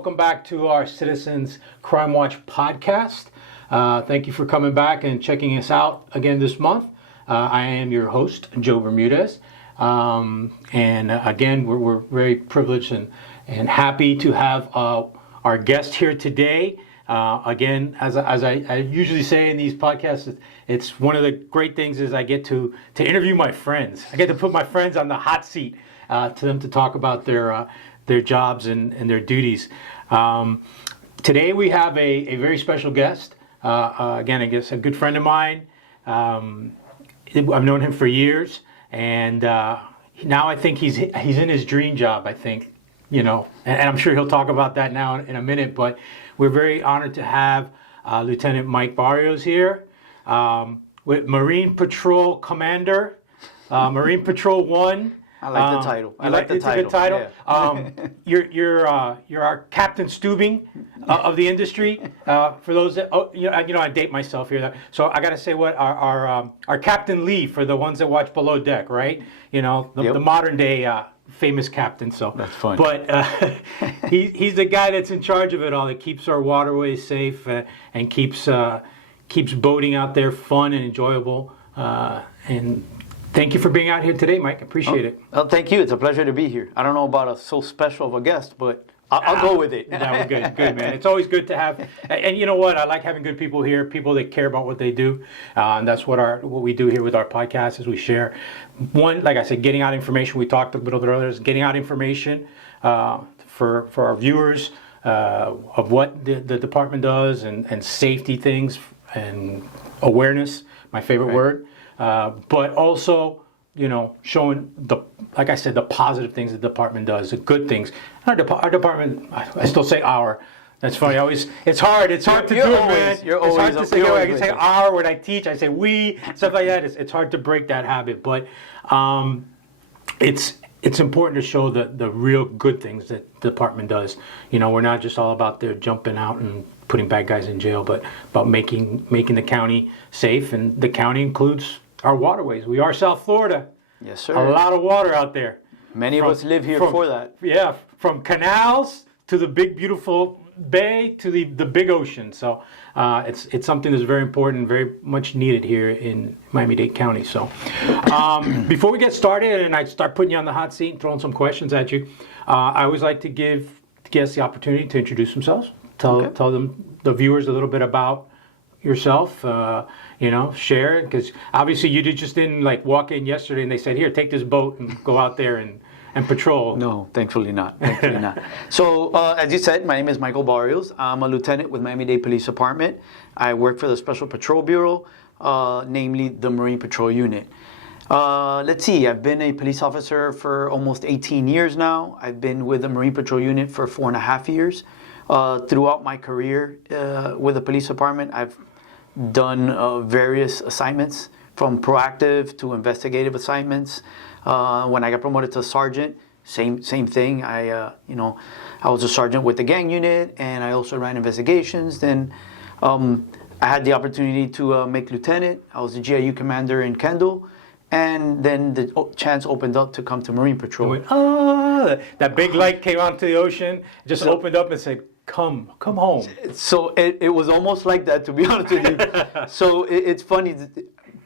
welcome back to our Citizens Crime Watch podcast. Thank you for coming back and checking us out again this month. I am your host, Joe Bermudez. Again, we're very privileged and happy to have our guest here today. Again, as I usually say in these podcasts, it's one of the great things is I get to interview my friends. I get to put my friends on the hot seat to them to talk about their jobs and their duties. Today we have a very special guest. Again, I guess a good friend of mine. I've known him for years, and now I think he's in his dream job. I think, and I'm sure he'll talk about that now in a minute. But we're very honored to have Lieutenant Mike Barrios here, with Marine Patrol Commander, Marine Patrol 1. I like the title. It's a good title. Yeah. You're our Captain Stubing of the industry. For those that I date myself here. So I got to say what our Captain Lee for the ones that watch Below Deck, right? The modern day famous captain. So that's fun. But he's the guy that's in charge of it all. That keeps our waterways safe and keeps boating out there fun and enjoyable. And thank you for being out here today, Mike. Appreciate it. Well, thank you. It's a pleasure to be here. I don't know about so special of a guest, but I'll go with it. No, we're good. Good, man. It's always good to have. And you know what? I like having good people here, people that care about what they do. And that's what we do here with our podcast is we share. One, like I said, getting out information. We talked a little bit earlier, is getting out information for our viewers of what the department does and safety things and awareness, my favorite word. But also, showing like I said, the positive things the department does, the good things. Our department, I still say our. That's funny. It's hard to do it, man. It's hard to say. I can say our when I teach. I say we, stuff like that. It's hard to break that habit, but it's important to show the real good things that the department does. We're not just all about there jumping out and putting bad guys in jail, but about making the county safe, and the county includes our waterways. We are South Florida. Yes, sir. A lot of water out there. Many of us live here for that. Yeah, from canals to the big, beautiful bay to the big ocean. So it's something that's very important, very much needed here in Miami-Dade County. So before we get started and I start putting you on the hot seat and throwing some questions at you, I always like to give guests the opportunity to introduce themselves. Tell them, the viewers, a little bit about yourself, share, because obviously you just didn't walk in yesterday and they said, here, take this boat and go out there and patrol. No, thankfully not. So, as you said, my name is Michael Barrios. I'm a lieutenant with Miami-Dade Police Department. I work for the Special Patrol Bureau, namely the Marine Patrol Unit. Let's see, I've been a police officer for almost 18 years now. I've been with the Marine Patrol Unit for 4.5 years. Throughout my career with the police department, I've done various assignments, from proactive to investigative assignments. When I got promoted to sergeant, same thing. I was a sergeant with the gang unit, and I also ran investigations. Then I had the opportunity to make lieutenant. I was the GIU commander in Kendall. And then the chance opened up to come to Marine Patrol. That big light came onto the ocean, just opened up and said, come home. So it was almost like that, to be honest with you. So it's funny,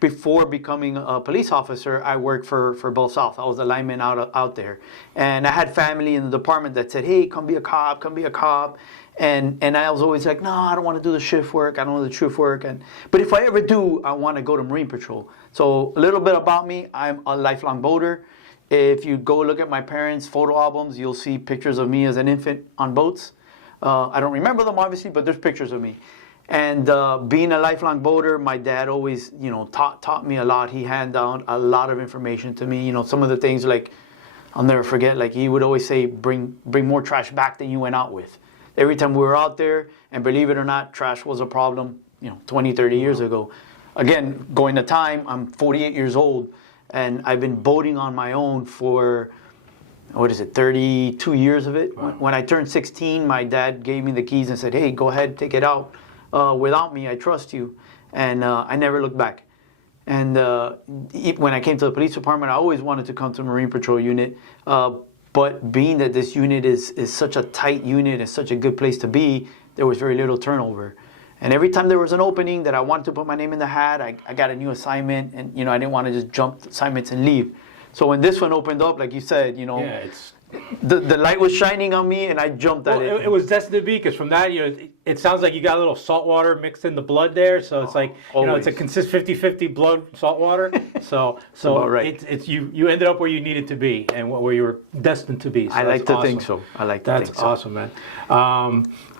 before becoming a police officer, I worked for Bell South. I was a lineman out there. And I had family in the department that said, hey, come be a cop. And I was always like, no, I don't want to do the shift work. I don't want to do the shift work. But if I ever do, I want to go to Marine Patrol. So a little bit about me, I'm a lifelong boater. If you go look at my parents' photo albums, you'll see pictures of me as an infant on boats. I don't remember them, obviously, but there's pictures of me. And being a lifelong boater, my dad always, taught me a lot. He handed out a lot of information to me. Some of the things, I'll never forget, he would always say, bring more trash back than you went out with. Every time we were out there, and believe it or not, trash was a problem, 20, 30 years ago. Again, going to time, I'm 48 years old, and I've been boating on my own for 32 years of it. Wow. When I turned 16, my dad gave me the keys and said, hey, go ahead, take it out. Without me, I trust you. And I never looked back. And when I came to the police department, I always wanted to come to Marine Patrol Unit. But being that this unit is such a tight unit and such a good place to be, there was very little turnover. And every time there was an opening that I wanted to put my name in the hat, I got a new assignment, and I didn't want to just jump assignments and leave. So when this one opened up, like you said, the light was shining on me, and I jumped at it. It was destined to be, because from that, it sounds like you got a little salt water mixed in the blood there. So it's like, it's a consistent 50-50 blood salt water. So right. it's you ended up where you needed to be and where you were destined to be. So I like to think so. That's awesome, man.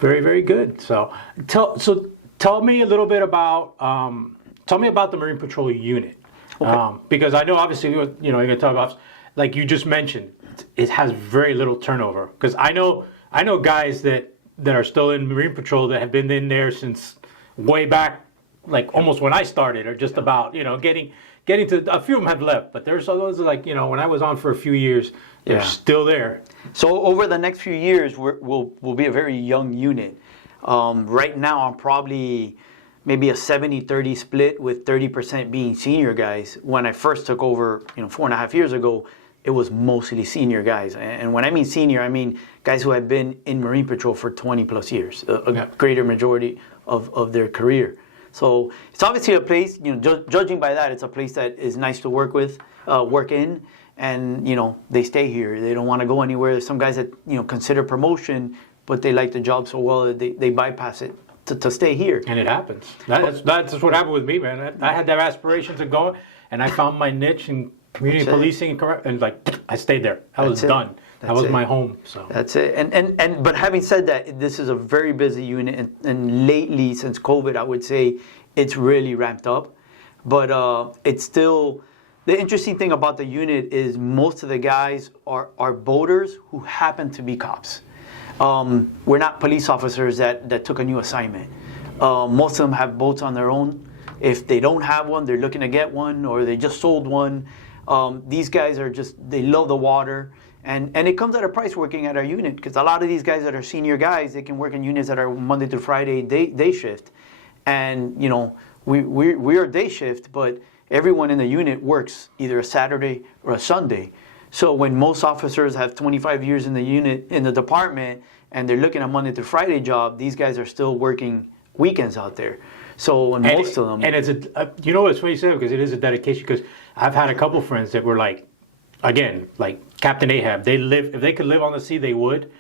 Very, very good. So tell me a little bit about the Marine Patrol unit. Okay. Because I know obviously you're going to talk about, like you just mentioned, it has very little turnover. Because I know guys that are still in Marine Patrol that have been in there since way back, like almost when I started, or just about, getting to, a few of them have left, but there's those like, when I was on for a few years, they're still there. So over the next few years, we'll be a very young unit. Right now, I'm probably maybe a 70-30 split, with 30% being senior guys. When I first took over, 4.5 years ago, it was mostly senior guys. And when I mean senior, I mean guys who have been in Marine Patrol for 20 plus years, a greater majority of their career. So it's obviously a place, judging by that, it's a place that is nice to work in, and, they stay here. They don't want to go anywhere. There's some guys that, consider promotion, but they like the job so well that they bypass it to stay here. And it happens. That's what happened with me, man. I had that aspirations of going, and I found my niche in community policing, and like I stayed there. I was done. That was my home. So that's it. And but having said that, this is a very busy unit, and lately since COVID, I would say it's really ramped up. But it's still, the interesting thing about the unit is most of the guys are boaters who happen to be cops. We're not police officers that took a new assignment. Most of them have boats on their own. If they don't have one, they're looking to get one, or they just sold one. These guys they love the water, and it comes at a price working at our unit, because a lot of these guys that are senior guys, they can work in units that are Monday through Friday day shift, and we are day shift, but everyone in the unit works either a Saturday or a Sunday. So when most officers have 25 years in the unit, in the department, and they're looking at Monday through Friday job, these guys are still working weekends out there. So most of them, and it's it's funny you say, because it is a dedication. Because I've had a couple friends that were like Captain Ahab. If they could live on the sea, they would,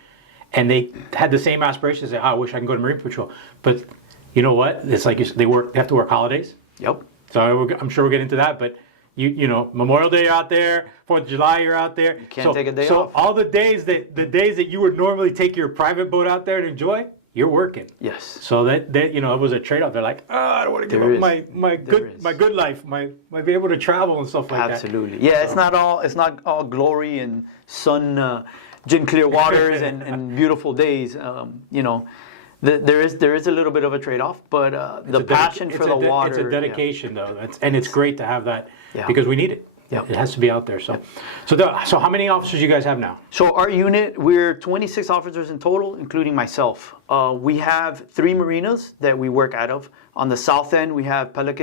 and they had the same aspirations. That I wish I can go to Marine Patrol, but you know what? It's like they have to work holidays. Yep. So I'm sure we'll get into that, but. Memorial Day, you're out there. 4th of July, you're out there. You can't take a day off. So all the days that you would normally take your private boat out there to enjoy, you're working. Yes. So that it was a trade-off. They're like, I don't want to give up my good life, my be able to travel and stuff like that. Absolutely. Yeah, so. It's not all glory and sun, gin clear waters and beautiful days. There is a little bit of a trade-off, but the passion for the water. It's a dedication, though, and it's great to have that because we need it. Yep. It has to be out there. So how many officers you guys have now? So our unit, we're 26 officers in total, including myself. We have 3 marinas that we work out of. On the south end, we have Black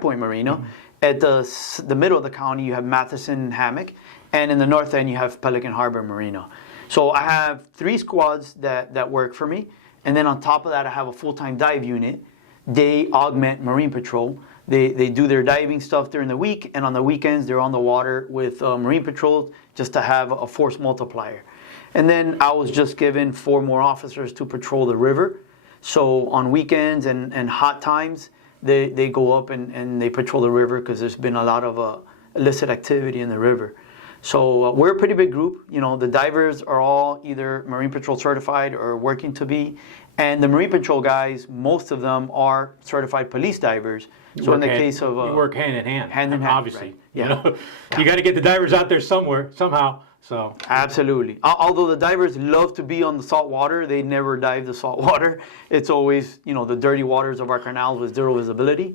Point Marina. Mm-hmm. At the middle of the county, you have Matheson and Hammock, and in the north end, you have Pelican Harbor Marina. So I have 3 squads that work for me, and then on top of that, I have a full-time dive unit. They augment Marine Patrol. They do their diving stuff during the week, and on the weekends, they're on the water with Marine Patrol just to have a force multiplier. And then I was just given 4 more officers to patrol the river. So on weekends and hot times, they go up and they patrol the river, because there's been a lot of illicit activity in the river. So we're a pretty big group. The divers are all either Marine Patrol certified or working to be. And the Marine Patrol guys, most of them are certified police divers. So in the case of... you work hand in hand. Hand in hand, obviously. Right. Yeah. You got to get the divers out there somehow. So absolutely. Although the divers love to be on the salt water, they never dive the salt water. It's always, the dirty waters of our canals with zero visibility.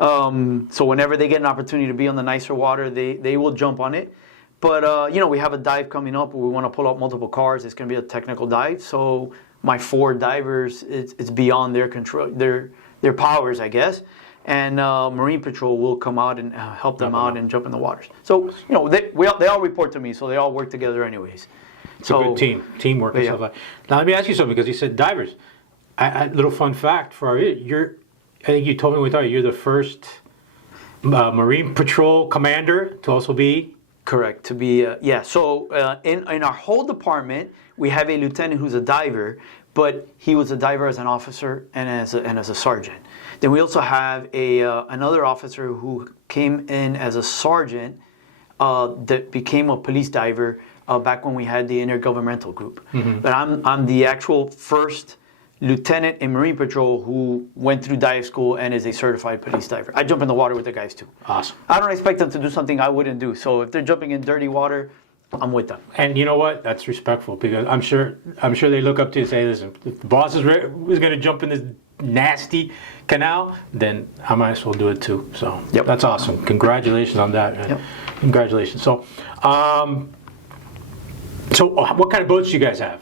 So whenever they get an opportunity to be on the nicer water, they will jump on it. But, we have a dive coming up where we want to pull out multiple cars. It's going to be a technical dive. So my 4 divers, it's beyond their control, their powers, I guess. and Marine Patrol will come out and help them out and jump in the waters. So they all report to me, so they all work together anyways. It's a good teamwork and stuff like. Now let me ask you something, because you said divers. Little fun fact for I think you told me you're the first Marine Patrol commander to also be. Correct. To be So in our whole department, we have a lieutenant who's a diver, but he was a diver as an officer and as a sergeant. Then we also have another officer who came in as a sergeant that became a police diver back when we had the intergovernmental group. Mm-hmm. But I'm the actual first lieutenant in Marine Patrol who went through dive school and is a certified police diver. I jump in the water with the guys too. Awesome. I don't expect them to do something I wouldn't do. So if they're jumping in dirty water, I'm with them. And you know what? That's respectful, because I'm sure they look up to you and say, listen, if the boss is going to jump in this nasty canal, then I might as well do it too. So That's awesome. Congratulations on that, man. Yep. Congratulations. So, what kind of boats do you guys have?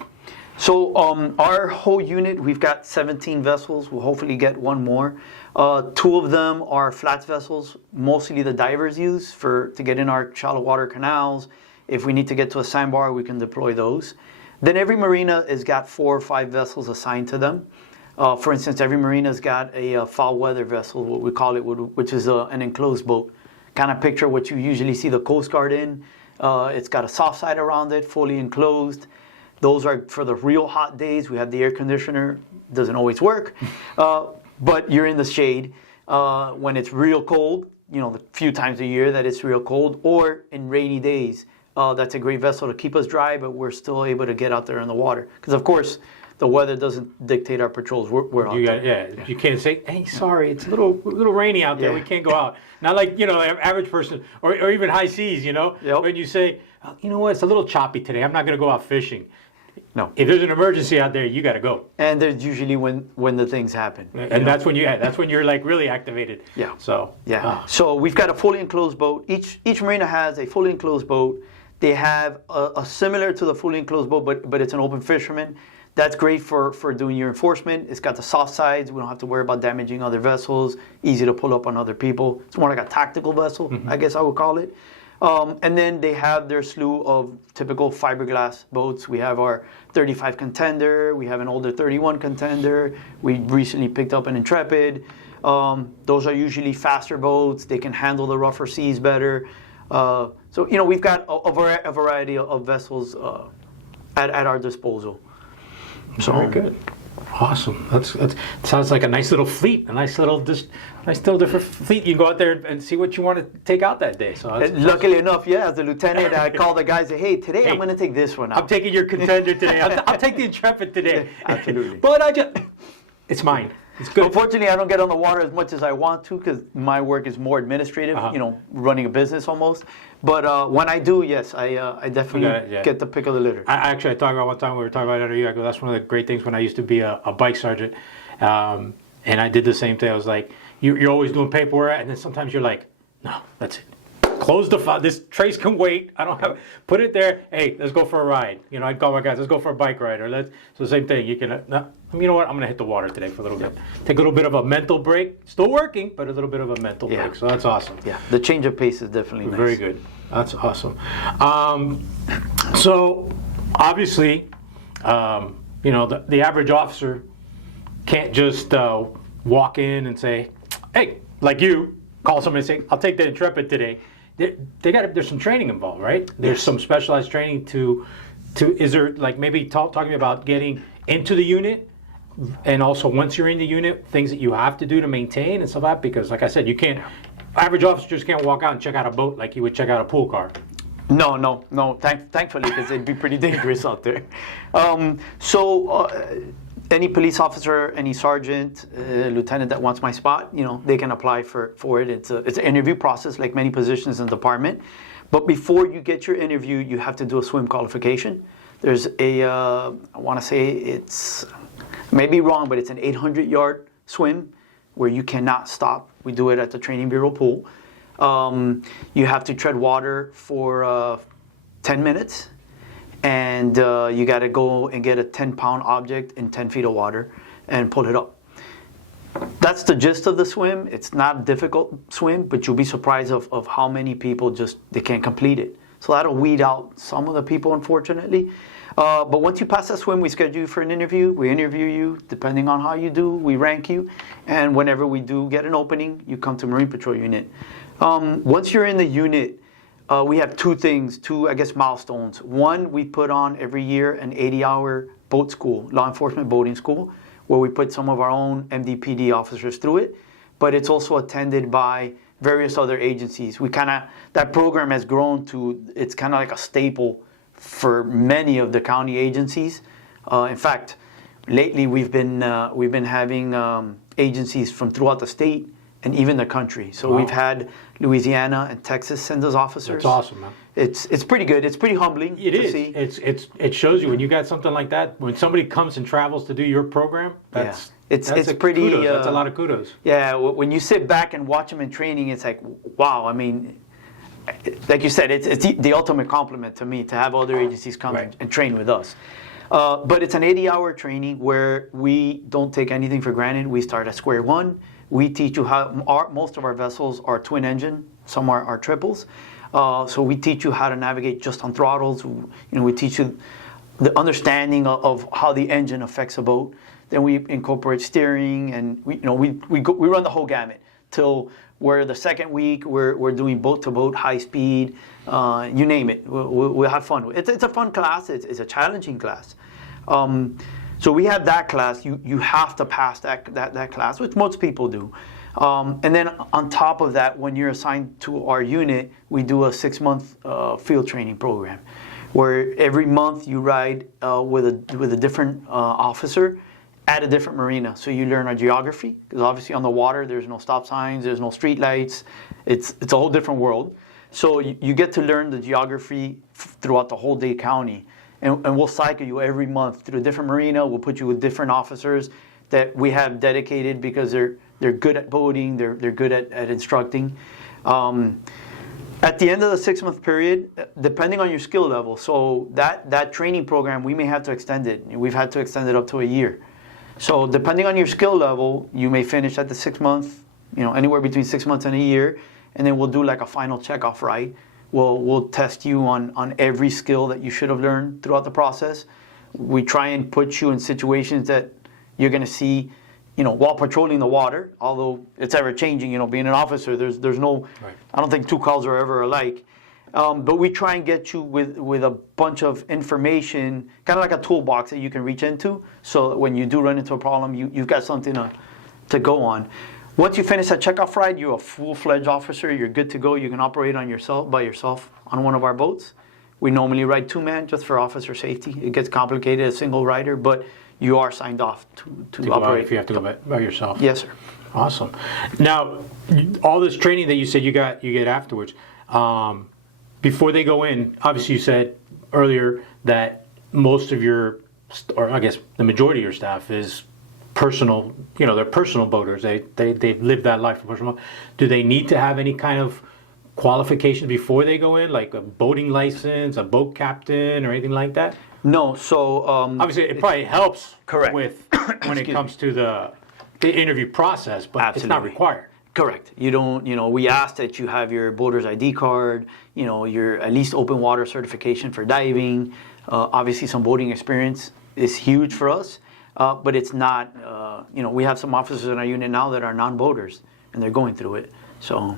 So our whole unit, we've got 17 vessels. We'll hopefully get one more. 2 of them are flats vessels, mostly the divers use to get in our shallow water canals. If we need to get to a sandbar, we can deploy those. Then every marina has got 4 or 5 vessels assigned to them. For instance, every marina's got a foul weather vessel, what we call it, which is an enclosed boat. Kind of picture what you usually see the Coast Guard in. It's got a soft side around it, fully enclosed. Those are for the real hot days. We have the air conditioner. Doesn't always work, but you're in the shade. When it's real cold, the few times a year that it's real cold, or in rainy days, that's a great vessel to keep us dry, but we're still able to get out there in the water. Because of course, the weather doesn't dictate our patrols. We're out there. You can't say, hey, sorry, it's a little rainy out there. We can't go out. Not like average person or even high seas. When you say, you know what, it's a little choppy today. I'm not going to go out fishing. No. If there's an emergency out there, you got to go. And there's usually when the things happen. And that's when you're like really activated. Yeah. So we've got a fully enclosed boat. Each marina has a fully enclosed boat. They have a similar to the fully enclosed boat, but it's an open fisherman. That's great for doing your enforcement. It's got the soft sides. We don't have to worry about damaging other vessels. Easy to pull up on other people. It's more like a tactical vessel, I guess I would call it. And then they have their slew of typical fiberglass boats. We have our 35 Contender. We have an older 31 Contender. We recently picked up an Intrepid. Those are usually faster boats. They can handle the rougher seas better. So we've got a variety of vessels at our disposal. So very good. Awesome. That sounds like a nice little fleet, a nice little different fleet. You can go out there and see what you want to take out that day. So luckily enough, as a lieutenant, I call the guys and say, hey, I'm going to take this one out. I'm taking your Contender today. I'll take the Intrepid today. Absolutely. But it's mine. It's good. Unfortunately, I don't get on the water as much as I want to because my work is more administrative, running a business almost. But when I do, yes, I definitely get the pick of the litter. I talked about one time we were talking about it a year ago. That's one of the great things when I used to be a bike sergeant. And I did the same thing. I was like, you're always doing paperwork, and then sometimes you're like, no, that's it. Close the file. This trace can wait. I don't have. Put it there. Hey, let's go for a ride. I'd call my guys. Let's go for a bike ride, or so same thing. You can. You know what? I'm gonna hit the water today for a little bit. Take a little bit of a mental break. Still working, but a little bit of a mental break. So that's awesome. Yeah, the change of pace is definitely nice. Very good. That's awesome. So obviously, the average officer can't just walk in and say, hey, like you, call somebody and say, I'll take the Intrepid today. There's some training involved, right? There's some specialized training to is there like maybe talking about getting into the unit, and also once you're in the unit, things that you have to do to maintain and stuff like that, because like I said, average officers can't walk out and check out a boat like you would check out a pool car. No. Thankfully, because it'd be pretty dangerous out there. Any police officer, any sergeant, lieutenant that wants my spot, they can apply for it. It's an interview process like many positions in the department. But before you get your interview, you have to do a swim qualification. There's I want to say it's, maybe wrong, but it's an 800-yard swim where you cannot stop. We do it at the Training Bureau pool. You have to tread water for 10 minutes. And you got to go and get a 10-pound object in 10 feet of water and pull it up. that's the gist of the swim. It's not a difficult swim, but you'll be surprised of how many people they can't complete it. So that'll weed out some of the people, unfortunately. But once you pass that swim, we schedule you for an interview. We interview you. Depending on how you do, we rank you. And whenever we do get an opening, you come to Marine Patrol unit. Once you're in the unit, we have two, I guess, milestones. One, we put on every year an 80-hour boat school, law enforcement boating school, where we put some of our own MDPD officers through it. But it's also attended by various other agencies. That program has grown to, it's kind of like a staple for many of the county agencies. In fact, lately we've been having agencies from throughout the state and even the country. So wow. We've had Louisiana and Texas send us officers. That's awesome, man. It's pretty good. It's pretty humbling to see. It shows you when you got something like that. When somebody comes and travels to do your program, that's pretty. Kudos. That's a lot of kudos. Yeah, when you sit back and watch them in training, it's like, wow. I mean, like you said, it's the ultimate compliment to me to have other agencies come and train with us. But it's an 80-hour training where we don't take anything for granted. We start at square one. We teach you how most of our vessels are twin engine. Some are triples. So we teach you how to navigate just on throttles. We teach you the understanding of how the engine affects a boat. Then we incorporate steering, and we run the whole gamut till where the second week we're doing boat to boat, high speed, you name it. We'll have fun. It's a fun class. It's a challenging class. So we have that class. You have to pass that class, which most people do. And then on top of that, when you're assigned to our unit, we do a 6-month field training program, where every month you ride with a different officer at a different marina. So you learn our geography, because obviously on the water there's no stop signs, there's no street lights. It's a whole different world. So you get to learn the geography throughout the whole Dade County. And we'll cycle you every month through a different marina. We'll put you with different officers that we have dedicated because they're good at boating, they're good at instructing. At the end of the 6-month period, depending on your skill level, so that training program, we may have to extend it. We've had to extend it up to a year. So depending on your skill level, you may finish at the 6 month, anywhere between 6 months and a year, and then we'll do like a final checkoff ride. We'll test you on every skill that you should have learned throughout the process. We try and put you in situations that you're going to see, while patrolling the water, although it's ever changing, being an officer, there's no, right. I don't think two calls are ever alike. But we try and get you with a bunch of information, kind of like a toolbox that you can reach into, so that when you do run into a problem, you've got something to go on. Once you finish that checkoff ride, you're a full-fledged officer. You're good to go. You can operate by yourself on one of our boats. We normally ride 2-man just for officer safety. It gets complicated, a single rider, but you are signed off to operate. If you have to go by yourself. Yes, sir. Awesome. Now, all this training that you said you get afterwards, before they go in, obviously you said earlier that most of your, or I guess the majority of your staff is personal, they're personal boaters. They've lived that life for personal. Do they need to have any kind of qualifications before they go in, like a boating license, a boat captain, or anything like that? No. So obviously it probably helps. Correct. With when it comes to the interview process, but Absolutely. It's not required. Correct. You don't. We ask that you have your boater's ID card. Your at least open water certification for diving. Obviously, some boating experience is huge for us. But it's not, we have some officers in our unit now that are non-boaters, and they're going through it. So,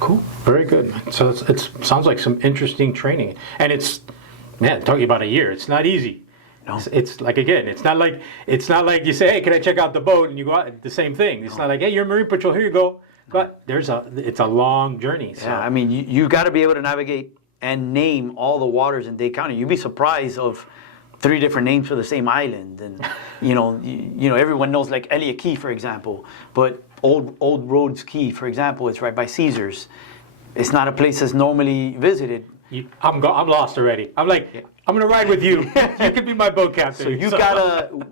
cool, very good. So it sounds like some interesting training, and talking about a year, it's not easy. No. It's like, again, it's not like you say, hey, can I check out the boat, and you go out, the same thing. It's not like, hey, you're Marine Patrol, here you go. But it's a long journey. So. Yeah, I mean, you got to be able to navigate and name all the waters in Dade County. You'd be surprised of 3 different names for the same island, and everyone knows like Elliott Key, for example, but Old Rhodes Key, for example, it's right by Caesars. It's not a place that's normally visited. I'm lost already. I'm like, I'm gonna ride with you. You can be my boat captain. So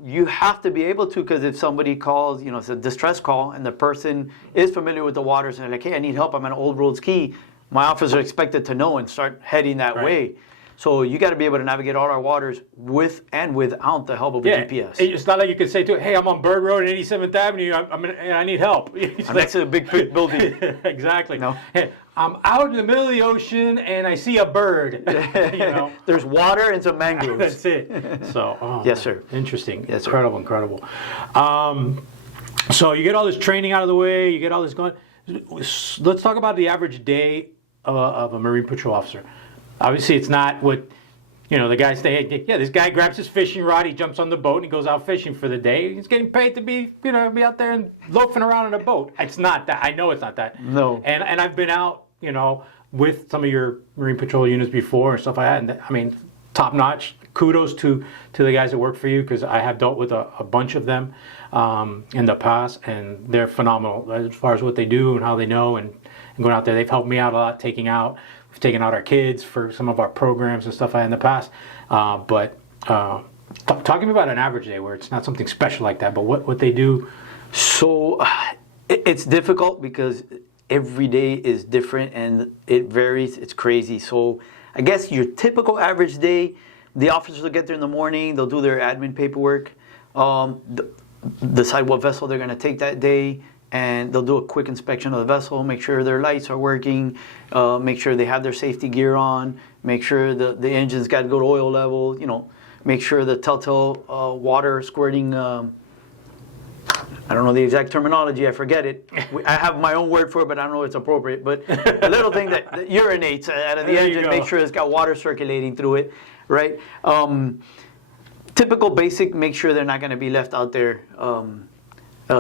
you have to be able to, because if somebody calls, it's a distress call, and the person is familiar with the waters, and they're like, hey, I need help. I'm at Old Rhodes Key. My officer is expected to know and start heading that way. So you got to be able to navigate all our waters with and without the help of a GPS. It's not like you can say to, hey, I'm on Bird Road at 87th Avenue. I need help. I'm next to a big building. Exactly. No. Hey, I'm out in the middle of the ocean and I see a bird. There's water and some mangroves. That's it. So, yes, sir. Interesting. Yes, sir. Incredible. So you get all this training out of the way. You get all this going. Let's talk about the average day of a Marine Patrol officer. Obviously, it's not what the guys say. Hey, yeah, this guy grabs his fishing rod, he jumps on the boat, and he goes out fishing for the day. He's getting paid to be out there and loafing around on a boat. It's not that. I know it's not that. No. And I've been out, with some of your Marine Patrol units before and stuff like that. And I mean, top notch. Kudos to the guys that work for you, because I have dealt with a bunch of them in the past, and they're phenomenal as far as what they do and how they know and going out there. They've helped me out a lot. We've taken out our kids for some of our programs and stuff in the past. But talk to me about an average day where it's not something special like that, but what they do. So it's difficult because every day is different and it varies. It's crazy. So I guess your typical average day, the officers will get there in the morning. They'll do their admin paperwork, decide what vessel they're going to take that day, and they'll do a quick inspection of the vessel, make sure their lights are working, make sure they have their safety gear on, make sure the engine's got good oil level, make sure the telltale water squirting, I don't know the exact terminology, I forget it. I have my own word for it, but I don't know if it's appropriate. But a little thing that urinates out of the engine, make sure it's got water circulating through it, right? Typical basic, make sure they're not going to be left out there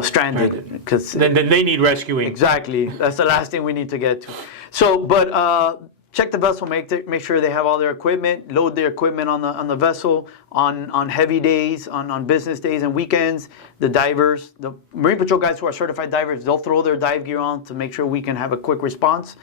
stranded. Because then they need rescuing. Exactly. That's the last thing we need to get to. So, but check the vessel, make sure they have all their equipment, load their equipment on the vessel on heavy days, on business days and weekends. The divers, the Marine Patrol guys who are certified divers, they'll throw their dive gear on to make sure we can have a quick response,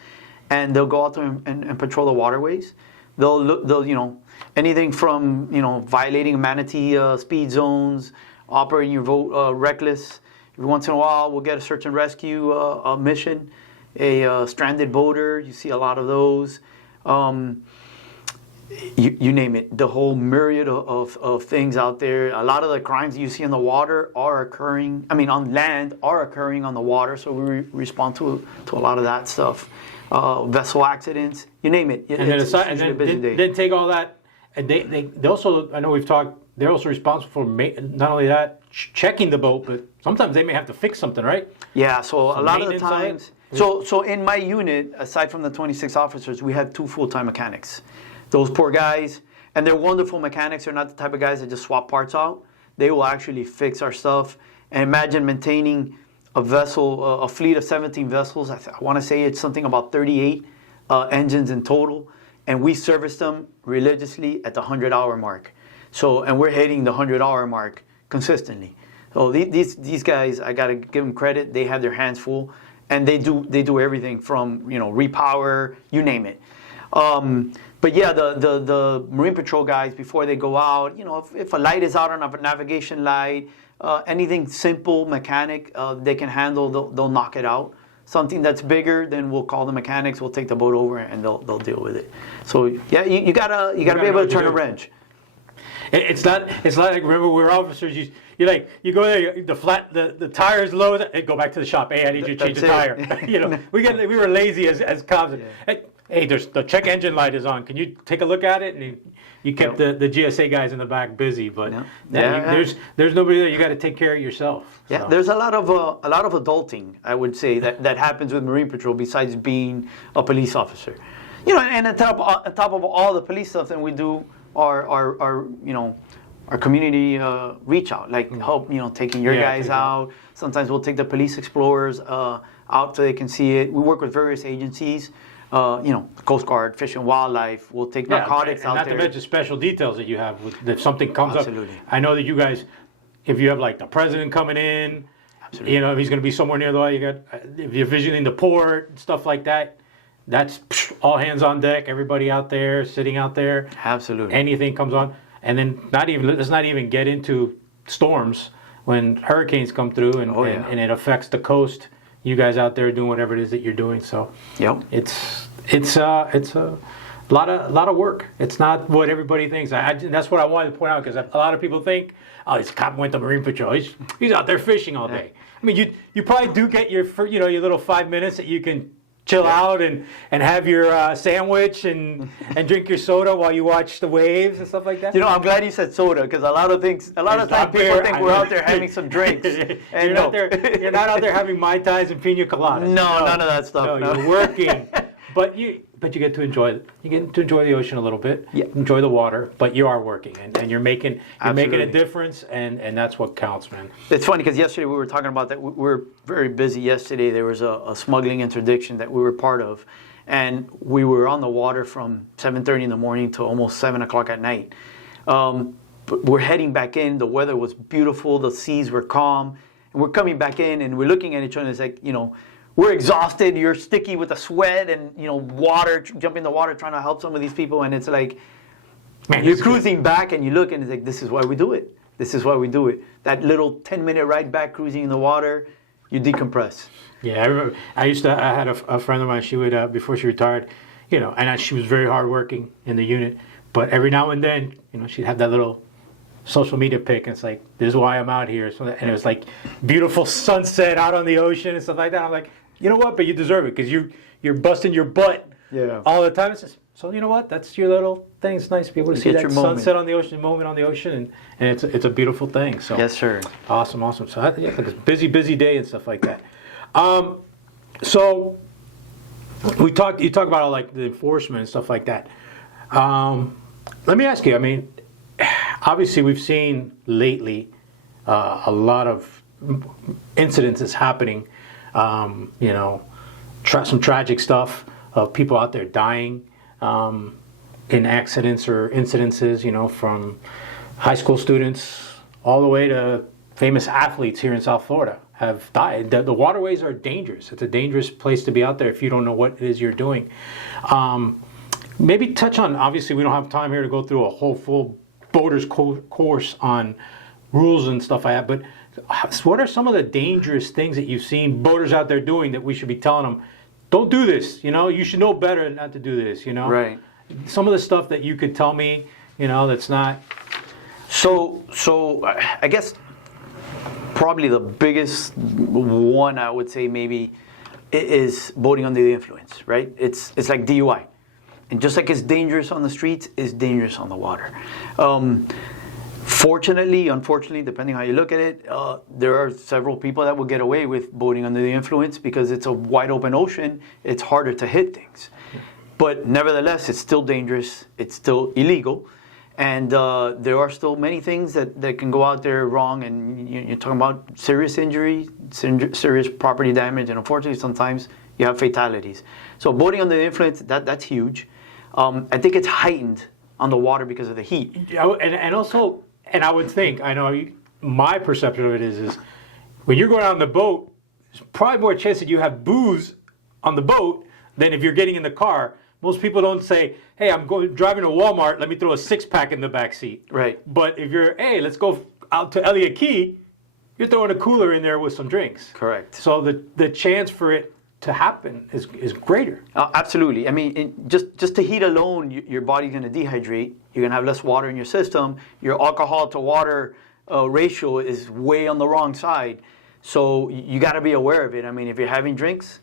and they'll go out there and patrol the waterways. They'll anything from violating manatee speed zones, operating your boat reckless. Every once in a while, we'll get a search and rescue mission. A stranded boater, you see a lot of those. You name it, the whole myriad of things out there. A lot of the crimes you see in the water are occurring, on land, are occurring on the water, so we respond to a lot of that stuff. Vessel accidents, you name it. And then take all that, and they also, I know we've talked, they're also responsible for not only that, checking the boat, but sometimes they may have to fix something, right? Yeah, so a lot of the times. So in my unit, aside from the 26 officers, we have 2 full-time mechanics. Those poor guys, and they're wonderful mechanics. They're not the type of guys that just swap parts out. They will actually fix our stuff. And imagine maintaining a vessel, a fleet of 17 vessels. I want to say it's something about 38 engines in total. And we service them religiously at the 100-hour mark. So, and we're hitting the 100-hour mark consistently. So these guys, I got to give them credit. They have their hands full. And they do everything from repower, you name it. But yeah, the Marine Patrol guys, before they go out, if a light is out on a navigation light, anything simple mechanic they can handle, they'll knock it out. Something that's bigger, then we'll call the mechanics. We'll take the boat over and they'll deal with it. So yeah, you gotta be able to turn a wrench. It's not like, remember, we're officers. You go there, the tire's low. Go back to the shop. Hey, I need you to change the tire. We were lazy as cops. Yeah. Hey, there's the check engine light is on. Can you take a look at it? And you kept the GSA guys in the back busy, but there's nobody there. You got to take care of yourself. Yeah, so. There's a lot of adulting, I would say, that happens with Marine Patrol besides being a police officer. And on top of all the police stuff that we do, our community reach out, like help, taking your guys out. Sometimes we'll take the police explorers out so they can see it. We work with various agencies, Coast Guard, Fish and Wildlife. We'll take narcotics out there. Not to mention special details that you have if something comes Absolutely. up. I know that you guys, if you have like the president coming in, Absolutely. If he's going to be somewhere near the water, if you're visiting the port, stuff like that. That's all hands on deck. Everybody out there, sitting out there. Absolutely. Anything comes on, and then let's not even get into storms when hurricanes come through and it affects the coast. You guys out there doing whatever it is that you're doing. So yep. it's a a lot of work. It's not what everybody thinks. That's what I wanted to point out, because a lot of people think, oh, this cop went to Marine Patrol. He's out there fishing all day. I mean, you probably do get your little 5 minutes that you can chill out and have your sandwich and drink your soda while you watch the waves and stuff like that. I'm glad you said soda, because a lot of times people think we're out there having some drinks. And you're not out there having Mai Tais and Pina Coladas. No, none of that stuff. No, you're working. But you get to enjoy it. You get to enjoy the ocean a little bit. Yeah. Enjoy the water, but you are working, and you're making Absolutely. a difference, and that's what counts, man. It's funny because yesterday we were talking about that. We were very busy yesterday. There was a smuggling interdiction that we were part of, and we were on the water from 7:30 in the morning to almost 7 o'clock at night. But we're heading back in. The weather was beautiful. The seas were calm, and we're coming back in, and we're looking at each other. And it's like, we're exhausted. You're sticky with the sweat and water, jump in the water trying to help some of these people, and it's like, man, you're cruising back, and you look, and it's like, this is why we do it. This is why we do it. That little 10-minute ride back, cruising in the water, you decompress. Yeah, I remember. I had a friend of mine. She would before she retired, and she was very hardworking in the unit. But every now and then, she'd have that little social media pic, and it's like, this is why I'm out here. So and it was like beautiful sunset out on the ocean and stuff like that. I'm like, you know what? But you deserve it, because you're busting your butt all the time. It's just, so you know what? That's your little thing. It's nice to be able to see that sunset on the ocean, moment on the ocean, and it's a beautiful thing. So yes, sir. Awesome. So it's a busy day and stuff like that. So you talk about all like the enforcement and stuff like that. Let me ask you. I mean, obviously we've seen lately a lot of incidences happening. Some tragic stuff of people out there dying in accidents or incidences, from high school students all the way to famous athletes here in South Florida have died. The waterways are dangerous. It's a dangerous place to be out there if you don't know what it is you're doing. Maybe touch on, obviously we don't have time here to go through a whole full boater's course on rules and stuff like that, but what are some of the dangerous things that you've seen boaters out there doing that we should be telling them, don't do this, you should know better not to do this, Right. Some of the stuff that you could tell me, that's not. So I guess probably the biggest one I would say maybe is boating under the influence, right? It's like DUI. And just like it's dangerous on the streets, it's dangerous on the water. Fortunately, unfortunately, depending how you look at it, there are several people that will get away with boating under the influence because it's a wide open ocean. It's harder to hit things. But nevertheless, it's still dangerous. It's still illegal. And there are still many things that can go out there wrong. And you're talking about serious injury, serious property damage. And unfortunately, sometimes you have fatalities. So boating under the influence, that's huge. I think it's heightened on the water because of the heat. And also, and I would think, I know my perception of it is when you're going out on the boat, there's probably more chance that you have booze on the boat than if you're getting in the car. Most people don't say, hey, I'm driving to Walmart, let me throw a 6-pack in the back seat. Right. But if you're, hey, let's go out to Elliott Key, you're throwing a cooler in there with some drinks. Correct. So the chance for it to happen is greater. Absolutely. I mean, just to heat alone, your body's going to dehydrate. You're going to have less water in your system. Your alcohol to water ratio is way on the wrong side. So you got to be aware of it. I mean, if you're having drinks,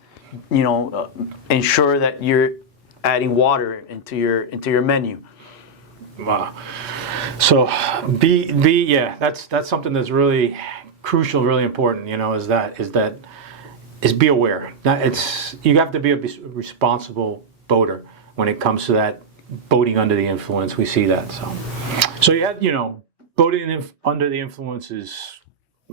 ensure that you're adding water into your menu. Wow. So that's something that's really crucial, really important. Is be aware. You have to be a responsible boater when it comes to that boating under the influence. We see that. So you had, boating under the influence is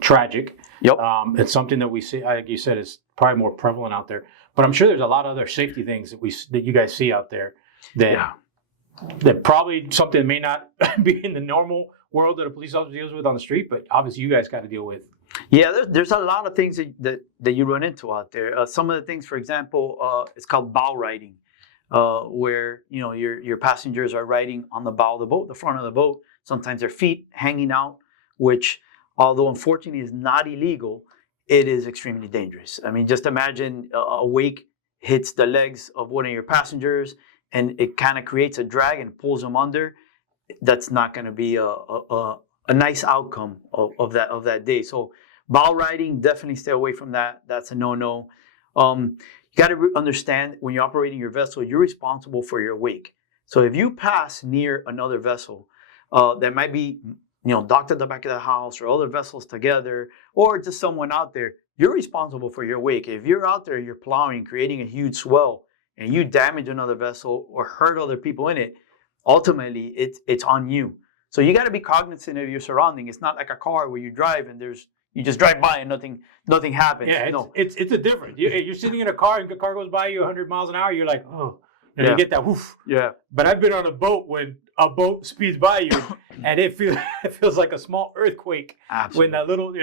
tragic. Yep. It's something that we see, like you said, is probably more prevalent out there. But I'm sure there's a lot of other safety things that you guys see out there that probably something that may not be in the normal world that a police officer deals with on the street, but obviously you guys got to deal with. Yeah, there's a lot of things that you run into out there. Some of the things, for example, it's called bow riding, where your passengers are riding on the bow of the boat, the front of the boat. Sometimes their feet hanging out, which, although unfortunately is not illegal, it is extremely dangerous. I mean, just imagine a wake hits the legs of one of your passengers, and it kind of creates a drag and pulls them under, that's not going to be a nice outcome of that day. So bow riding, definitely stay away from that. That's a no-no. You got to understand when you're operating your vessel, you're responsible for your wake. So if you pass near another vessel that might be, docked at the back of the house or other vessels together, or just someone out there, you're responsible for your wake. If you're out there, you're plowing, creating a huge swell, and you damage another vessel or hurt other people in it, ultimately it's on you. So you got to be cognizant of your surrounding. It's not like a car where you drive and you just drive by and nothing happens. Yeah, it's a different. You're sitting in a car and the car goes by you 100 miles an hour. You're like, oh, and you get that woof. Yeah. But I've been on a boat when a boat speeds by you, and it feels like a small earthquake. Absolutely. When that little,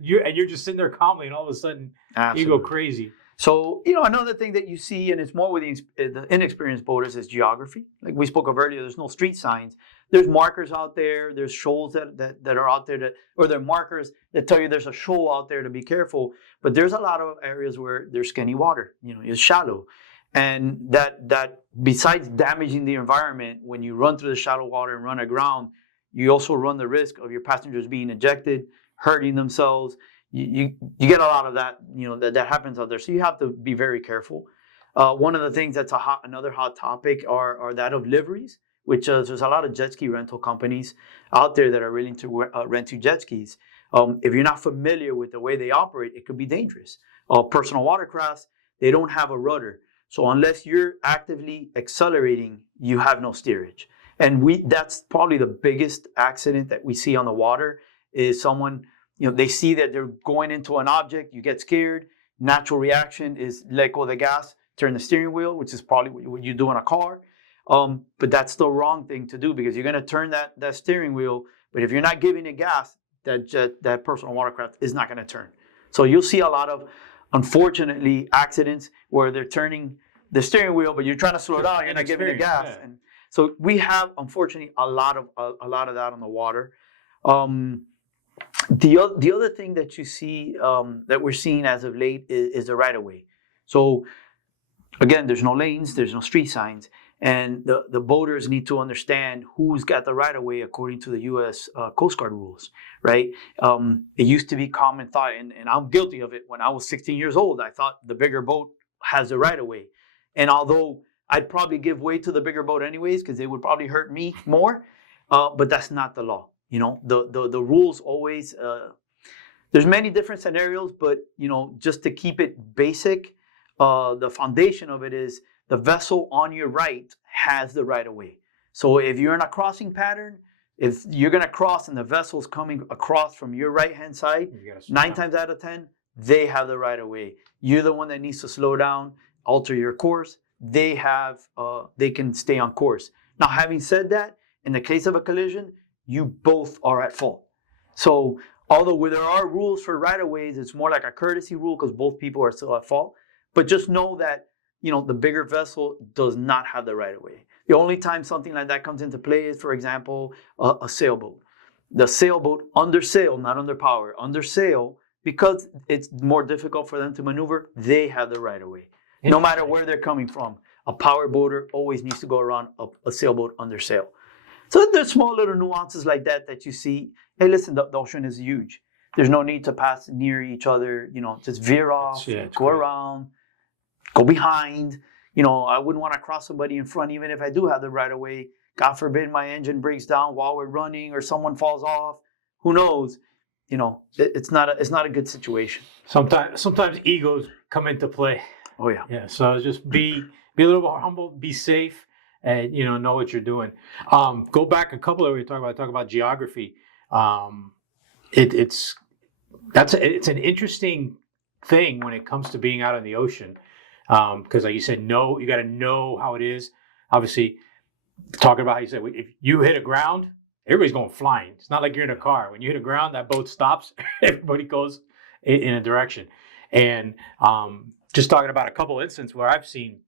you're just sitting there calmly, and all of a sudden you go crazy. So, another thing that you see, and it's more with the inexperienced boaters, is geography. Like we spoke of earlier, there's no street signs. There's markers out there. There's shoals that are out there or there are markers that tell you there's a shoal out there to be careful. But there's a lot of areas where there's skinny water. It's shallow, and that besides damaging the environment, when you run through the shallow water and run aground, you also run the risk of your passengers being ejected, hurting themselves. You get a lot of that, that happens out there. So you have to be very careful. One of the things that's another hot topic are that of liveries, which there's a lot of jet ski rental companies out there that are willing to rent you jet skis. If you're not familiar with the way they operate, it could be dangerous. Personal watercrafts, they don't have a rudder. So unless you're actively accelerating, you have no steerage. And that's probably the biggest accident that we see on the water is someone, they see that they're going into an object, you get scared. Natural reaction is let go of the gas, turn the steering wheel, which is probably what you do in a car. But that's the wrong thing to do because you're going to turn that steering wheel. But if you're not giving it gas, that personal watercraft is not going to turn. So you'll see a lot of, unfortunately, accidents where they're turning the steering wheel, but you're trying to slow down, you're not giving it gas. Yeah. And so we have, unfortunately, a lot of that on the water. The other thing that you see that we're seeing as of late is the right of way. So again, there's no lanes, there's no street signs, and the boaters need to understand who's got the right of way according to the U.S. Coast Guard rules, right? It used to be common thought, and I'm guilty of it. When I was 16 years old, I thought the bigger boat has the right of way, and although I'd probably give way to the bigger boat anyways because they would probably hurt me more, but that's not the law. The rules always. There's many different scenarios, but just to keep it basic, the foundation of it is the vessel on your right has the right of way. So if you're in a crossing pattern, if you're going to cross and the vessel's coming across from your right hand side, 9 times out of 10, they have the right of way. You're the one that needs to slow down, alter your course. They can stay on course. Now, having said that, in the case of a collision, you both are at fault. So although there are rules for right-of-ways, it's more like a courtesy rule because both people are still at fault. But just know that, the bigger vessel does not have the right-of-way. The only time something like that comes into play is, for example, a sailboat. The sailboat under sail, not under power, under sail, because it's more difficult for them to maneuver, they have the right-of-way. No matter where they're coming from. A power boater always needs to go around a sailboat under sail. So there's small little nuances like that you see. Hey, listen, the ocean is huge. There's no need to pass near each other. Just veer off, go around, go behind. I wouldn't want to cross somebody in front, even if I do have the right of way. God forbid my engine breaks down while we're running or someone falls off. Who knows? It's not a good situation. Sometimes egos come into play. Oh yeah. Yeah. So just be a little more humble, be safe. And know what you're doing. Go back a couple of we talk about geography. It's an interesting thing when it comes to being out in the ocean, because like you said, you got to know how it is. Obviously, talking about how you said if you hit a ground, everybody's going flying. It's not like you're in a car. When you hit a ground, that boat stops. Everybody goes in a direction. And just talking about a couple instances where I've seen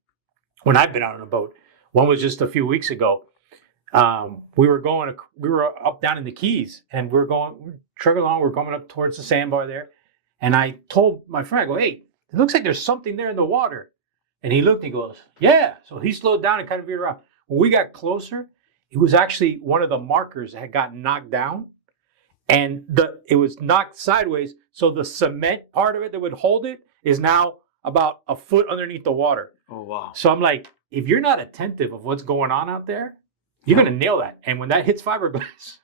when I've been out on a boat. One was just a few weeks ago. We were up down in the Keys, and we're trucking along. We're coming up towards the sandbar there, and I told my friend, "I go, hey, it looks like there's something there in the water." And he looked and he goes, yeah. So he slowed down and kind of veered around. When we got closer, it was actually one of the markers that had gotten knocked down. And it was knocked sideways. So the cement part of it that would hold it is now about a foot underneath the water. Oh, wow. So I'm like, if you're not attentive of what's going on out there, you're going to nail that. And when that hits fiberglass,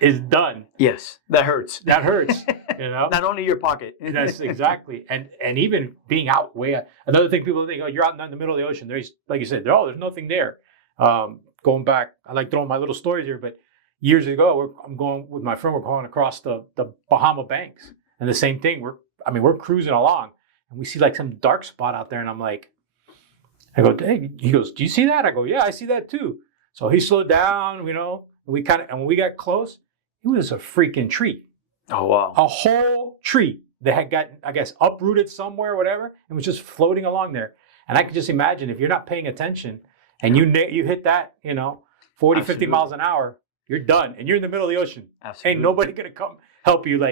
it's done. Yes, that hurts. That hurts, Not only your pocket. That's exactly. And even being out another thing people think, oh, you're out in the middle of the ocean. There's, like you said, there's nothing there. Going back, I like throwing my little stories here, but years ago, I'm going with my friend, we're going across the Bahama Banks. And the same thing, we're cruising along and we see like some dark spot out there. And I'm like, I go, hey, he goes, do you see that? I go, yeah, I see that too. So he slowed down, and when we got close, it was a freaking tree. Oh, wow. A whole tree that had gotten, I guess, uprooted somewhere or whatever, and was just floating along there. And I could just imagine if you're not paying attention and you hit that, 40, Absolutely. 50 miles an hour, you're done. And you're in the middle of the ocean. Absolutely. Ain't nobody going to come help you.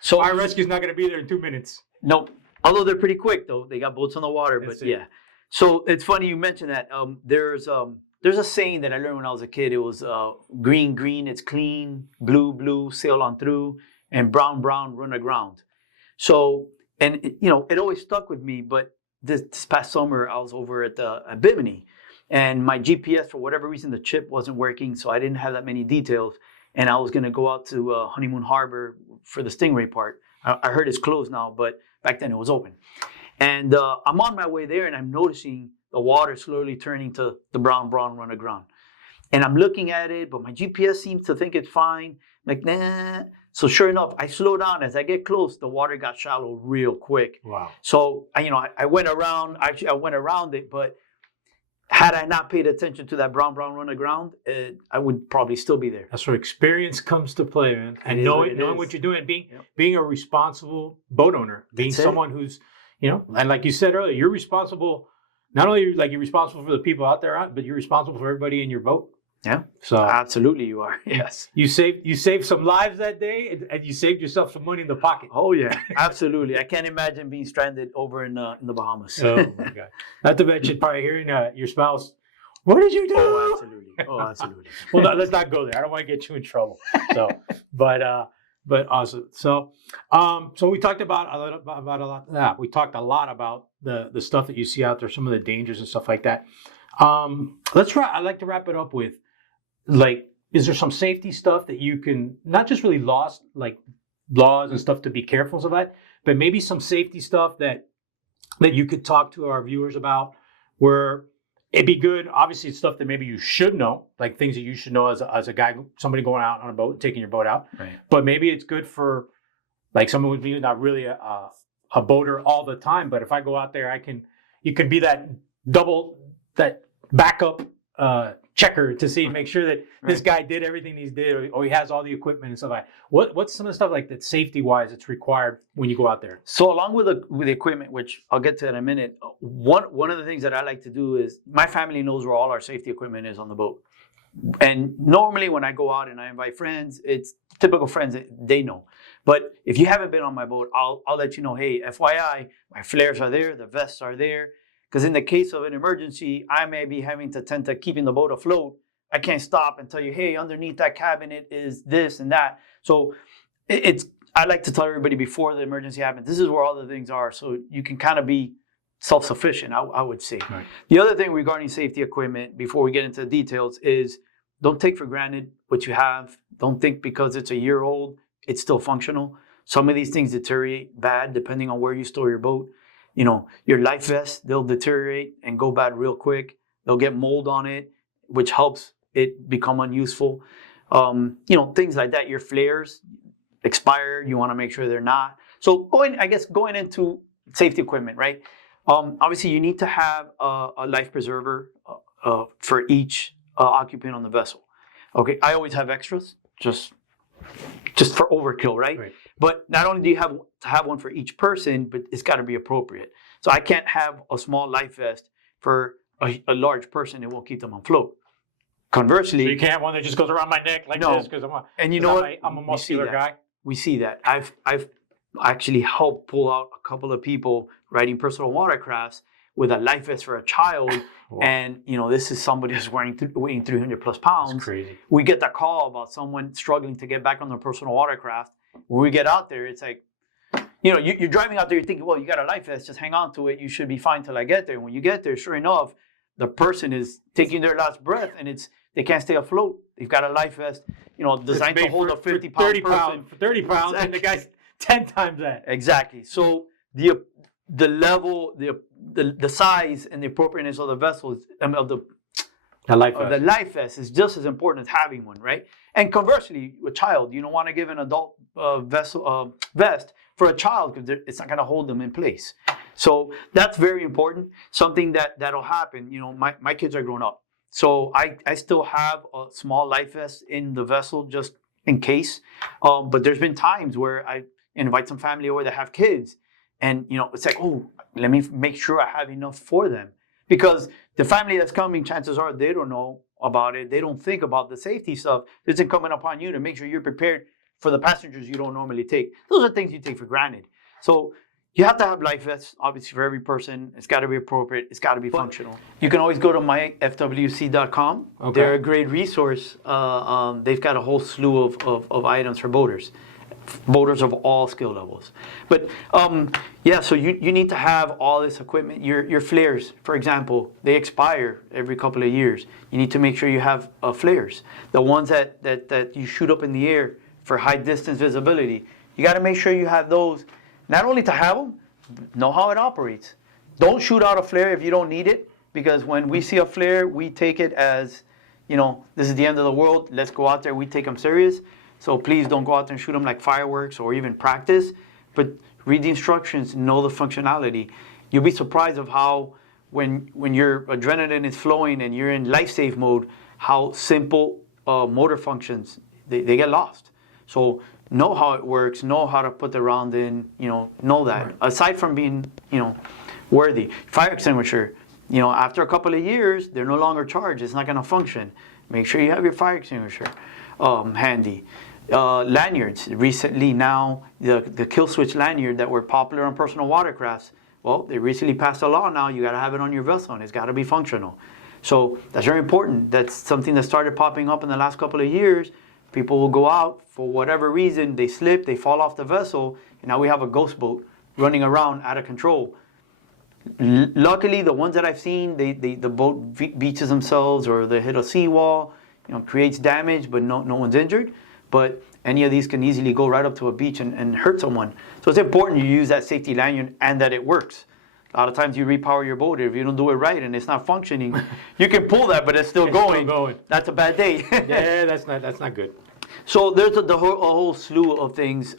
So our rescue's not going to be there in 2 minutes. Nope. Although they're pretty quick, though. They got boats on the water, but yeah. So it's funny you mentioned that. There's a saying that I learned when I was a kid. It was green, green, it's clean. Blue, blue, sail on through. And brown, brown, run aground. So, and it always stuck with me. But this past summer, I was over at Bimini. And my GPS, for whatever reason, the chip wasn't working. So I didn't have that many details. And I was going to go out to Honeymoon Harbor for the Stingray part. I heard it's closed now, but back then it was open. And I'm on my way there, and I'm noticing the water slowly turning to the brown, brown, run aground. And I'm looking at it, but my GPS seems to think it's fine. I'm like, nah. So sure enough, I slow down. As I get close, the water got shallow real quick. Wow. So I went around. Actually, I went around it, but had I not paid attention to that brown, brown, run aground, I would probably still be there. That's where experience comes to play, man. And knowing what you're doing, being a responsible boat owner, being someone who's, and like you said earlier, you're responsible. Not only you're responsible for the people out there, but you're responsible for everybody in your boat. Yeah. So absolutely, you are. Yes. You saved some lives that day, and you saved yourself some money in the pocket. Oh yeah, absolutely. I can't imagine being stranded over in the Bahamas. Oh my God. Not to mention probably hearing your spouse. What did you do? Oh, absolutely. Oh, absolutely. Well, no, let's not go there. I don't want to get you in trouble. So, but awesome. So, we talked about a lot. Yeah, we talked a lot about the stuff that you see out there, some of the dangers and stuff like that. I'd like to wrap it up with, is there some safety stuff that you can not just really laws and stuff to be careful of that, but maybe some safety stuff that you could talk to our viewers about, where it'd be good. Obviously, it's stuff that maybe you should know, like things that you should know as a guy, somebody going out on a boat, taking your boat out. Right. But maybe it's good for someone who's not really a boater all the time. But if I go out there, you can be that backup checker to make sure that this guy did everything he did, or he has all the equipment and stuff like that. What's some of the stuff like that safety wise that's required when you go out there? So along with the equipment, which I'll get to in a minute, one of the things that I like to do is, my family knows where all our safety equipment is on the boat. And normally when I go out and I invite friends, it's typical friends that they know. But if you haven't been on my boat, I'll let you know, hey, FYI, my flares are there, the vests are there. Because in the case of an emergency, I may be having to tend to keeping the boat afloat. I can't stop and tell you, hey, underneath that cabinet is this and that. So I like to tell everybody before the emergency happens, this is where all the things are. So you can kind of be self-sufficient, I would say. Right. The other thing regarding safety equipment, before we get into the details, is don't take for granted what you have. Don't think because it's a year old, it's still functional. Some of these things deteriorate bad depending on where you store your boat. Your life vests, they'll deteriorate and go bad real quick. They'll get mold on it, which helps it become unuseful. Things like that. Your flares expire. You want to make sure they're not. So going into safety equipment, right? Obviously, you need to have a life preserver for each occupant on the vessel. Okay, I always have extras, just for overkill, right? But not only do you have to have one for each person, but it's got to be appropriate. So I can't have a small life vest for a large person. It won't keep them afloat. Conversely, so you can't have one that just goes around my neck like this because I'm a muscular guy. We see that. I've actually helped pull out a couple of people riding personal watercrafts with a life vest for a child. Wow. And, this is somebody who's weighing 300 plus pounds. That's crazy. We get the call about someone struggling to get back on their personal watercraft. When we get out there, it's like, you're driving out there, you're thinking, well, you got a life vest, just hang on to it. You should be fine till I get there. When you get there, sure enough, the person is taking their last breath and they can't stay afloat. They've got a life vest, designed to hold a 50-pound person. 30 pounds, exactly. And the guy's 10 times that. Exactly. So the level, the size and the appropriateness of the vessel of the life vest is just as important as having one, right? And conversely, a child, you don't want to give an adult vest for a child because it's not going to hold them in place. So that's very important. Something that'll happen. My kids are grown up, so I still have a small life vest in the vessel just in case. But there's been times where I invite some family over that have kids, and it's like, oh, let me make sure I have enough for them, because the family that's coming, chances are they don't know about it. They don't think about the safety stuff. It's incumbent upon you to make sure you're prepared for the passengers you don't normally take. Those are things you take for granted. So you have to have life vests, obviously, for every person. It's got to be appropriate. It's got to be functional. You can always go to myfwc.com. Okay. They're a great resource. They've got a whole slew of items for boaters of all skill levels. But so you need to have all this equipment. Your flares, for example, they expire every couple of years. You need to make sure you have flares. The ones that you shoot up in the air for high distance visibility. You got to make sure you have those. Not only to have them, know how it operates. Don't shoot out a flare if you don't need it, because when we see a flare, we take it as, this is the end of the world. Let's go out there. We take them serious. So please don't go out there and shoot them like fireworks or even practice. But read the instructions, know the functionality. You'll be surprised of how when your adrenaline is flowing and you're in life-save mode, how simple motor functions, they get lost. So know how it works, know how to put the round in, know that. Right. Aside from being, worthy. Fire extinguisher, after a couple of years, they're no longer charged. It's not going to function. Make sure you have your fire extinguisher handy. Lanyards. Recently now, the kill switch lanyard that were popular on personal watercrafts, well, they recently passed a law now. You got to have it on your vessel, and it's got to be functional. So that's very important. That's something that started popping up in the last couple of years. People will go out for whatever reason, they slip, they fall off the vessel, and now we have a ghost boat running around out of control. Luckily, the ones that I've seen, the boat beaches themselves or they hit a seawall, creates damage, but no one's injured. But any of these can easily go right up to a beach and hurt someone. So it's important you use that safety lanyard and that it works. A lot of times you repower your boat. If you don't do it right and it's not functioning, you can pull that, but it's still going. That's a bad day. Yeah, that's not good. So there's a whole slew of things.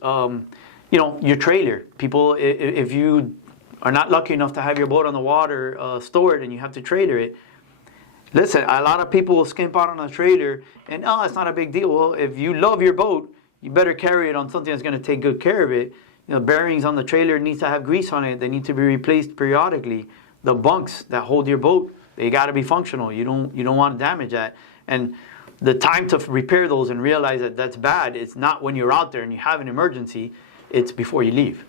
Your trailer. People, if you are not lucky enough to have your boat on the water stored and you have to trailer it, listen, a lot of people will skimp out on a trailer and, it's not a big deal. Well, if you love your boat, you better carry it on something that's going to take good care of it. Bearings on the trailer needs to have grease on it. They need to be replaced periodically. The bunks that hold your boat, they got to be functional. You don't want to damage that. And the time to repair those and realize that that's bad, it's not when you're out there and you have an emergency. It's before you leave.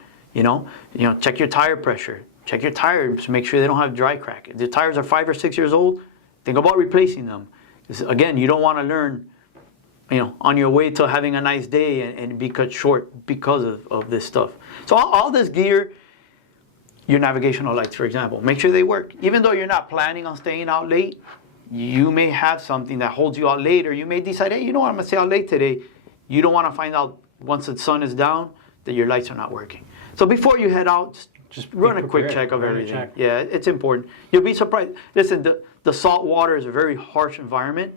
Check your tire pressure. Check your tires to make sure they don't have dry crack. If the tires are 5 or 6 years old, think about replacing them. Again, you don't want to learn, on your way to having a nice day and be cut short because of this stuff. So all this gear, your navigational lights, for example, make sure they work. Even though you're not planning on staying out late, you may have something that holds you out late, or you may decide, hey, I'm going to stay out late today. You don't want to find out once the sun is down that your lights are not working. So before you head out, just run a quick check of everything. Yeah, it's important. You'll be surprised. Listen, the salt water is a very harsh environment.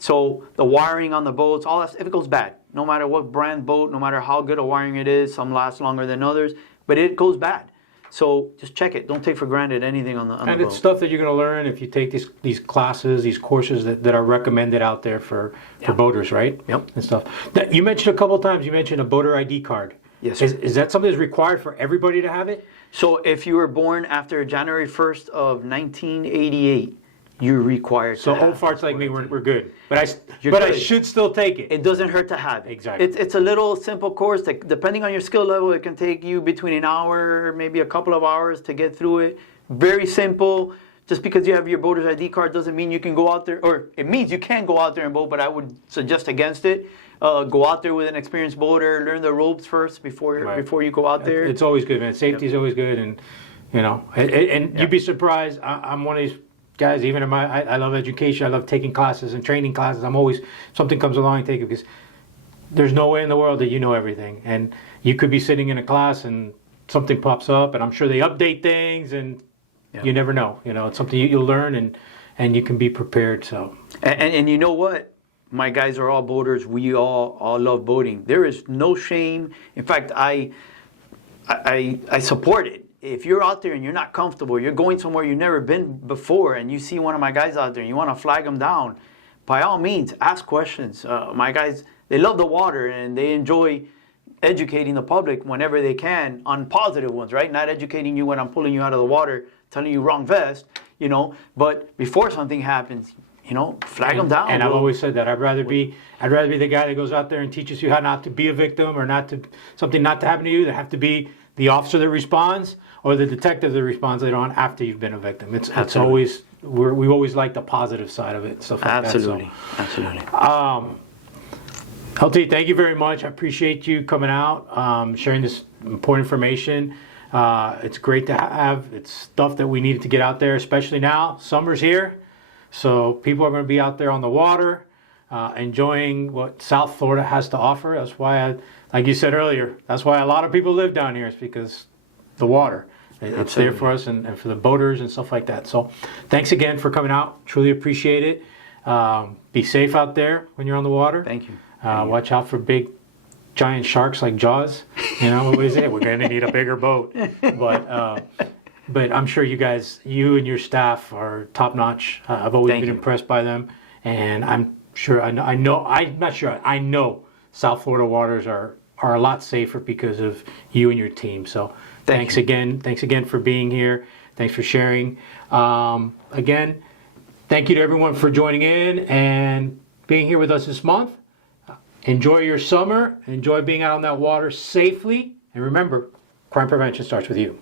So the wiring on the boats, all that, if it goes bad, no matter what brand boat, no matter how good a wiring it is, some last longer than others, but it goes bad. So just check it. Don't take for granted anything on the boat. And it's stuff that you're going to learn if you take these classes, these courses that are recommended out there for boaters, right? Yep. And stuff. Now, you mentioned a couple of times, you mentioned a boater ID card. Yes, sir. Is that something that's required for everybody to have it? So if you were born after January 1st of 1988, you're required So to old have. farts like me, we're good. But I good. should still take it. It doesn't hurt to have it. Exactly. It's a little simple course that, depending on your skill level, it can take you between an hour, maybe a couple of hours to get through it. Very simple. Just because you have your boater's ID card doesn't mean you can go out there, or it means you can go out there and boat, but I would suggest against it. Go out there with an experienced boater, learn the ropes first before you go out there. It's always good, man. Safety is always good, and you'd be surprised. I'm one of these guys. Even in I love education. I love taking classes and training classes. I'm always something comes along and take it because there's no way in the world that you know everything, and you could be sitting in a class and something pops up, and I'm sure they update things, and you never know. It's something you'll learn, and you can be prepared. So and you know what? My guys are all boaters. We all love boating. There is no shame. In fact, I support it. If you're out there and you're not comfortable, you're going somewhere you've never been before, and you see one of my guys out there and you want to flag them down, by all means, ask questions. My guys, they love the water and they enjoy educating the public whenever they can on positive ones, right? Not educating you when I'm pulling you out of the water, telling you wrong vest, but before something happens, flag them down. And I've always said that I'd rather be the guy that goes out there and teaches you how not to be a victim or something not to happen to you, than have to be the officer that responds or the detective that responds later on after you've been a victim. It's always we always like the positive side of it and stuff like absolutely. that. So. Absolutely. LT, thank you very much. I appreciate you coming out, sharing this important information. It's great to have. It's stuff that we needed to get out there, especially now. Summer's here. So people are going to be out there on the water, enjoying what South Florida has to offer. That's why, like you said earlier, that's why a lot of people live down here. Is because the water. It's there for us and for the boaters and stuff like that. So thanks again for coming out. Truly appreciate it. Be safe out there when you're on the water. Thank you. Watch out for big, giant sharks like Jaws. What is it? We're going to need a bigger boat. But I'm sure you guys, you and your staff are top notch. I've always been impressed by them, and I'm sure I know South Florida waters are a lot safer because of you and your team. So thanks again for being here. Thanks for sharing. Again, thank you to everyone for joining in and being here with us this month. Enjoy your summer. Enjoy being out on that water safely. And remember, crime prevention starts with you.